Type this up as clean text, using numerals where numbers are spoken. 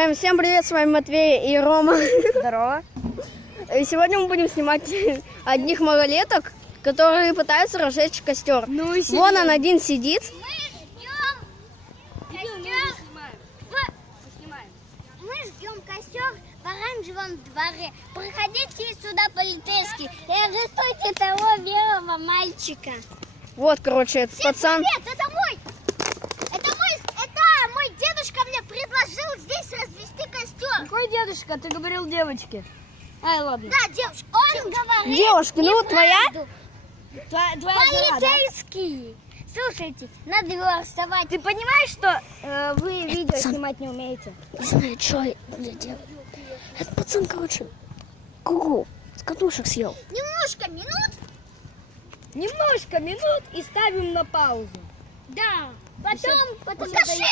Всем привет, с вами Матвей и Рома. Здорово. И сегодня мы будем снимать одних малолеток, которые пытаются разжечь костер. Ну и Вон он один сидит. Мы ждем костер в оранжевом дворе. Проходите сюда, полицейские, и арестуйте того белого мальчика. Вот, короче, этот Всем пацан. привет, это мой дедушка мне предложил здесь развести костер. Какой дедушка? Ты говорил девочке. Ай, ладно. Да, девушка, он говорит Девушка, ну твоя? неправду. Твоя жена, да? Полицейские. Слушайте, надо его арестовать. Ты понимаешь, что вы видео снимать не умеете? Не знаю, что я делаю. Этот пацан, короче, куку с катушек съел. Немножко минут. И ставим на паузу. Да. Потом Покажи.